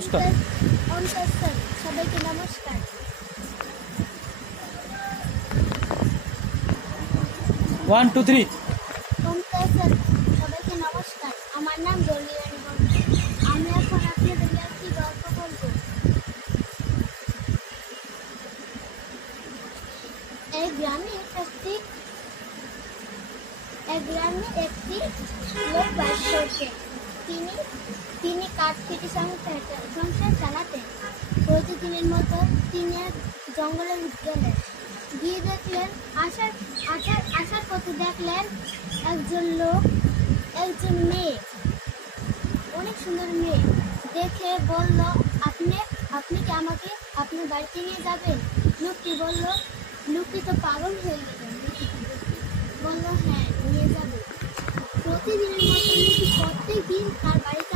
নমস্কার। সবাইকে নমস্কার। 1 2 3 সবাইকে নমস্কার। আমার নাম দলিয়ান বর্মা। আমি এখন আপনাদের একটি গল্প বলবো। এক গ্রামে একটি লোক বাস করতেন। তিনি কাঠ কেটে সংসার চালাতেন। প্রতিদিনের মতো তিনি এক জঙ্গলে গেলেন। গিয়ে দেখলেন আসার পথে দেখলেন একজন মেয়ে, অনেক সুন্দর মেয়ে। দেখে বলল, আপনি কি আমাকে আপনার বাড়িতে নিয়ে যাবেন? লোকটি তো পাগল হয়ে গেল। বলল, হ্যাঁ নিয়ে যাবে। প্রতিদিনের মতো লোকটি প্রত্যেক দিন তার বাড়িতে